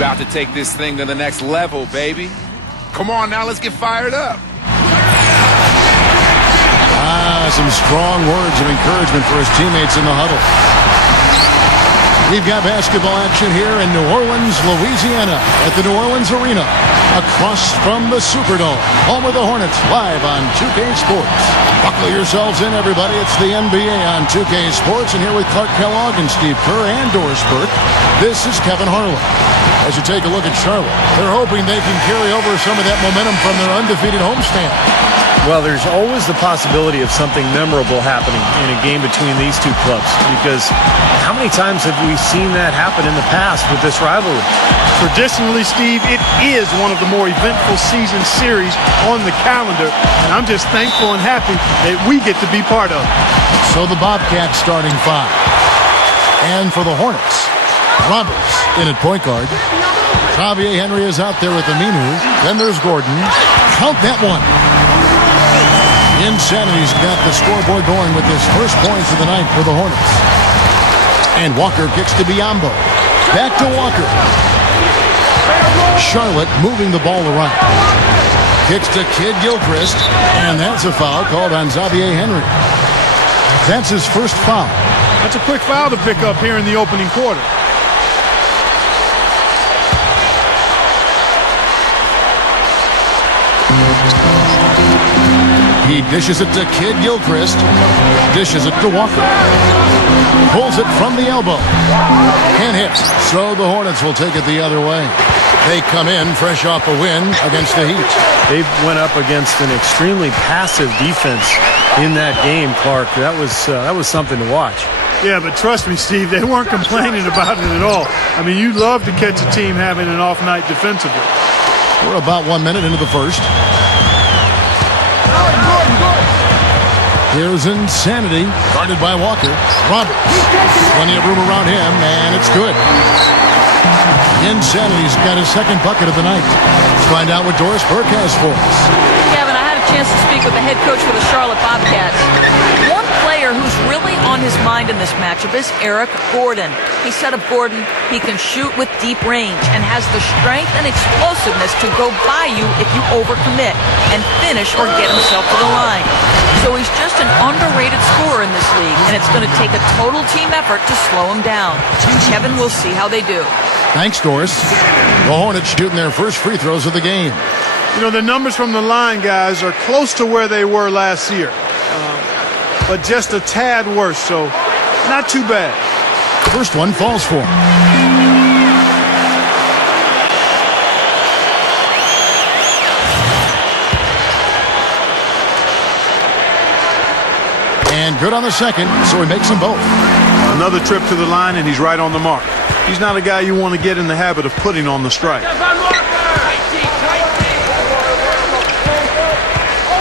about to take this thing to the next level, baby. Come on now, let's get fired up. Some strong words of encouragement for his teammates in the huddle. We've got basketball action here in New Orleans, Louisiana, at the New Orleans Arena, across from the Superdome, home of the Hornets, live on 2K Sports. Buckle yourselves in, everybody. It's the NBA on 2K Sports, and here with Clark Kellogg and Steve Kerr and Doris Burke, this is Kevin Harlan. As you take a look at Charlotte, they're hoping they can carry over some of that momentum from their undefeated homestand. Well, there's always the possibility of something memorable happening in a game between these two clubs, because how many times have we seen that happen in the past with this rivalry? Traditionally, Steve, it is one of the more eventful season series on the calendar, and I'm just thankful and happy that we get to be part of it. So the Bobcats starting five. And for the Hornets, Roberts in at point guard. Xavier Henry is out there with the Aminu. Then there's Gordon. Count that one. Insanity's got the scoreboard going with his first points of the night for the Hornets. And Walker kicks to Biyombo. Back to Walker. Charlotte moving the ball to right. Kicks to Kid Gilchrist. And that's a foul called on Xavier Henry. That's his first foul. That's a quick foul to pick up here in the opening quarter. He dishes it to Kid Gilchrist. Dishes it to Walker. Pulls it from the elbow. Can't hit. So the Hornets will take it the other way. They come in fresh off a win against the Heat. They went up against an extremely passive defense in that game, Clark. That was something to watch. Yeah, but trust me, Steve, they weren't complaining about it at all. I mean, you'd love to catch a team having an off night defensively. We're about 1 minute into the first. Here's Insanity, guarded by Walker. Roberts, plenty of room around him, and it's good. Insanity's got his second bucket of the night. Let's find out what Doris Burke has for us. Kevin, I had a chance to speak with the head coach for the Charlotte Bobcats. One player who's really on his mind in this matchup is Eric Gordon. He said of Gordon, he can shoot with deep range and has the strength and explosiveness to go by you if you overcommit and finish or get himself to the line. So he's just an underrated scorer in this league, and it's going to take a total team effort to slow him down. Kevin, we'll see how they do. Thanks, Doris. The Hornets shooting their first free throws of the game. You know, the numbers from the line, guys, are close to where they were last year. But just a tad worse, so not too bad. First one falls for him. And good on the second, so he makes them both. Another trip to the line, and he's right on the mark. He's not a guy you want to get in the habit of putting on the strike.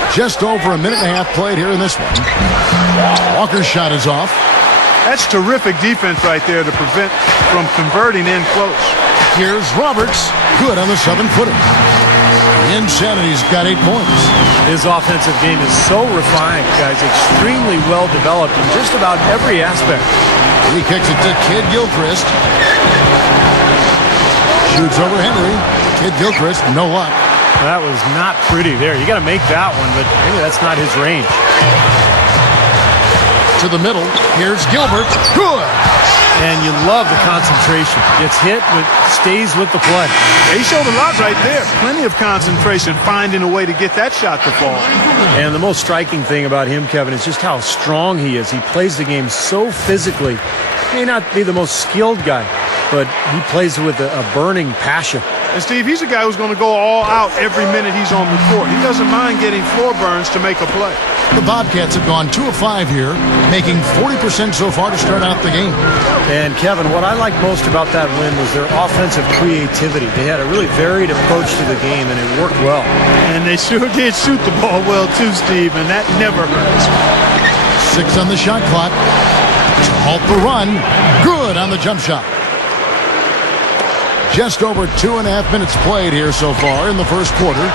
Just over a minute and a half played here in this one. Walker's shot is off. That's terrific defense right there to prevent from converting in close. Here's Roberts. Good on the 7-footer. Insanity's got 8 points. His offensive game is so refined, guys. Extremely well developed in just about every aspect. He kicks it to Kid Gilchrist. Shoots over Henry. Kid Gilchrist, no luck. That was not pretty there. You got to make that one, but maybe that's not his range. To the middle. Here's Gilbert. Good. And you love the concentration. Gets hit, but stays with the play. He showed a lot right there. Plenty of concentration, finding a way to get that shot to fall. And the most striking thing about him, Kevin, is just how strong he is. He plays the game so physically. May not be the most skilled guy, but he plays with a burning passion. And, Steve, he's a guy who's going to go all out every minute he's on the court. He doesn't mind getting floor burns to make a play. The Bobcats have gone 2 of 5 here, making 40% so far to start out the game. And, Kevin, what I like most about that win was their offensive creativity. They had a really varied approach to the game, and it worked well. And they sure did shoot the ball well, too, Steve, and that never hurts. 6 on the shot clock. To halt the run. Good on the jump shot. Just over 2.5 minutes played here so far in the first quarter.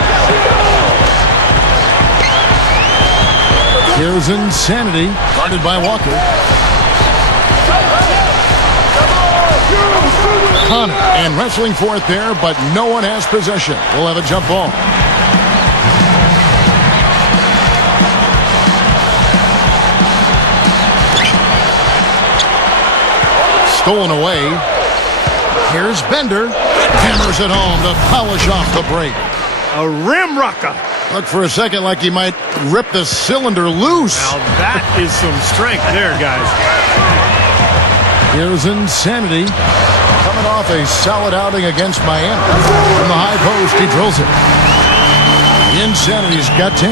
Here's Insanity, guarded by Walker. Connor, and wrestling for it there, but no one has possession. We'll have a jump ball. Stolen away. Here's Bender. Hammers it home to polish off the break. A rim rocker. Looked for a second like he might rip the cylinder loose. Now that is some strength there, guys. Here's Insanity. Coming off a solid outing against Miami. From the high post, he drills it. Insanity's got 10.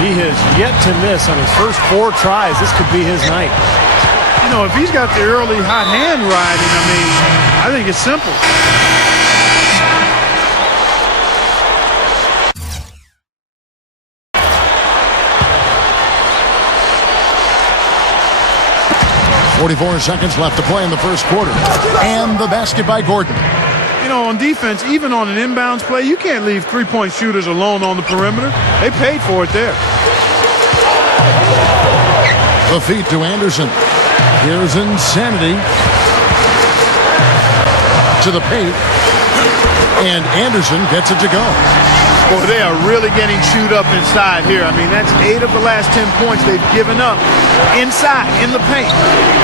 He has yet to miss on his first 4 tries. This could be his night. You know, if he's got the early hot hand riding, I mean, I think it's simple. .44 seconds left to play in the first quarter. And the basket by Gordon. You know, on defense, even on an inbounds play, you can't leave three-point shooters alone on the perimeter. They paid for it there. The feed to Anderson. Here's Insanity. To the paint. And Anderson gets it to go. Boy, they are really getting chewed up inside here. I mean, that's 8 of the last 10 points they've given up inside, in the paint.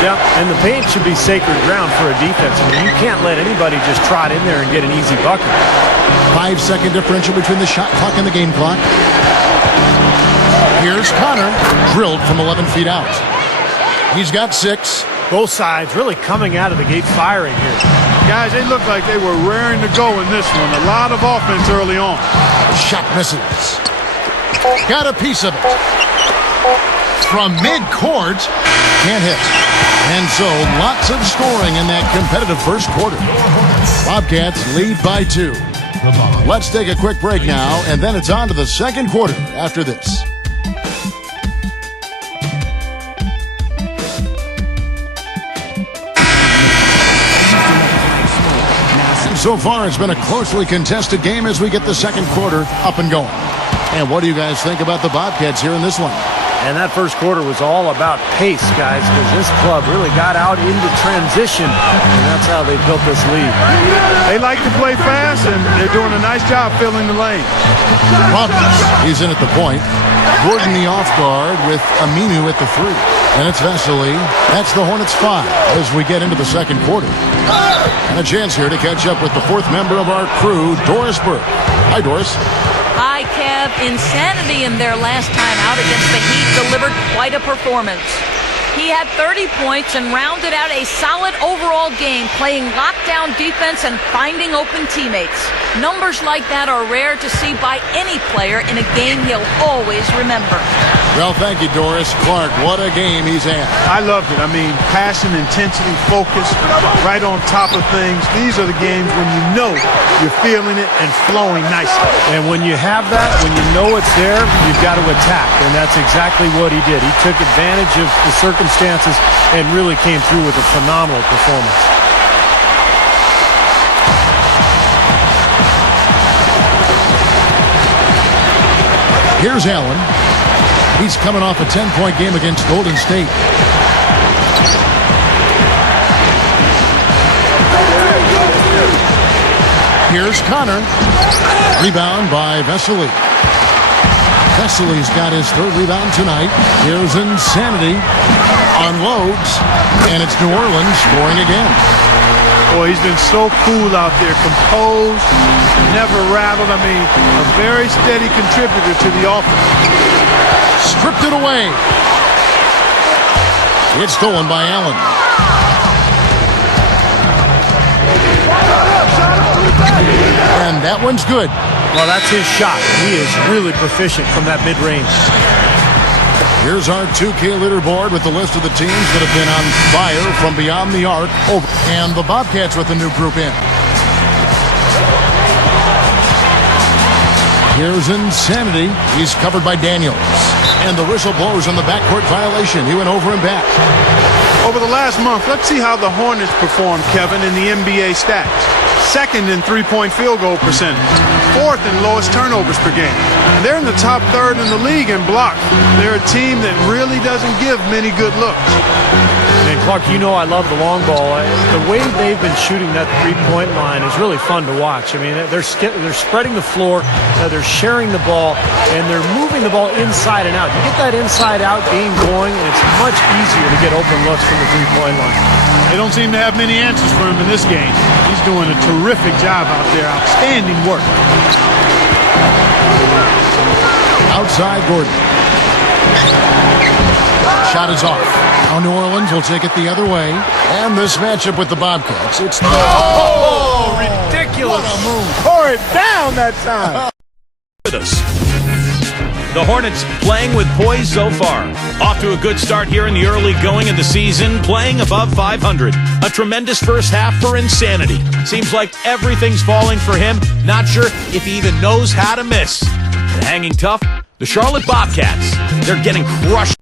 Yeah, and the paint should be sacred ground for a defense. I mean, you can't let anybody just trot in there and get an easy bucket. 5-second differential between the shot clock and the game clock. Here's Connor. Drilled from 11 feet out. He's got 6. Both sides really coming out of the gate firing here. Guys, they look like they were raring to go in this one. A lot of offense early on. Shot misses. Got a piece of it. From mid-court. Can't hit. And so, lots of scoring in that competitive first quarter. Bobcats lead by 2. Let's take a quick break now, and then it's on to the second quarter after this. So far, it's been a closely contested game as we get the second quarter up and going. And what do you guys think about the Bobcats here in this one? And that first quarter was all about pace, guys, because this club really got out into transition, and that's how they built this lead. They like to play fast, and they're doing a nice job filling the lane. Roberts, he's in at the point. Gordon the off guard with Aminu at the 3. And it's Vesely. That's the Hornets 5 as we get into the second quarter. And a chance here to catch up with the 4th member of our crew, Doris Burke. Hi, Doris. Hi, Kev. Insanity in their last time out against the Heat delivered quite a performance. He had 30 points and rounded out a solid overall game, playing lockdown defense and finding open teammates. Numbers like that are rare to see by any player in a game he'll always remember. Well, thank you, Doris. Clark, what a game he's had. I loved it. I mean, passion, intensity, focus, right on top of things. These are the games when you know you're feeling it and flowing nicely. And when you have that, when you know it's there, you've got to attack. And that's exactly what he did. He took advantage of the circumstances and really came through with a phenomenal performance. Here's Allen. He's coming off a 10-point game against Golden State. Here's Connor. Rebound by Vesely. Vesely's got his 3rd rebound tonight. Here's Insanity. Unloads. And it's New Orleans scoring again. Boy, he's been so cool out there, composed, never rattled. I mean, a very steady contributor to the offense. Stripped it away. It's stolen by Allen. And that one's good. Well, that's his shot. He is really proficient from that mid-range. Here's our 2K leaderboard with the list of the teams that have been on fire from beyond the arc. Over. And the Bobcats with a new group in. Here's Insanity. He's covered by Daniels. And the whistle blows on the backcourt violation. He went over and back. Over the last month, let's see how the Hornets performed, Kevin, in the NBA stats. 2nd in three-point field goal percentage. 4th in lowest turnovers per game. And they're in the top 3rd in the league in blocks. They're a team that really doesn't give many good looks. And Clark, you know I love the long ball. The way they've been shooting that three-point line is really fun to watch. I mean, they're spreading the floor, they're sharing the ball, and they're moving the ball inside and out. You get that inside-out game going, and it's much easier to get open looks from the three-point line. They don't seem to have many answers for him in this game. He's doing a terrific job out there. Outstanding work. Outside Gordon. Shot is off. Now New Orleans will take it the other way. And this matchup with the Bobcats, it's Ridiculous. What a move. Pour it down that time. The Hornets playing with poise so far. Off to a good start here in the early going of the season, playing above 500. A tremendous first half for Insanity. Seems like everything's falling for him. Not sure if he even knows how to miss. And hanging tough, the Charlotte Bobcats. They're getting crushed.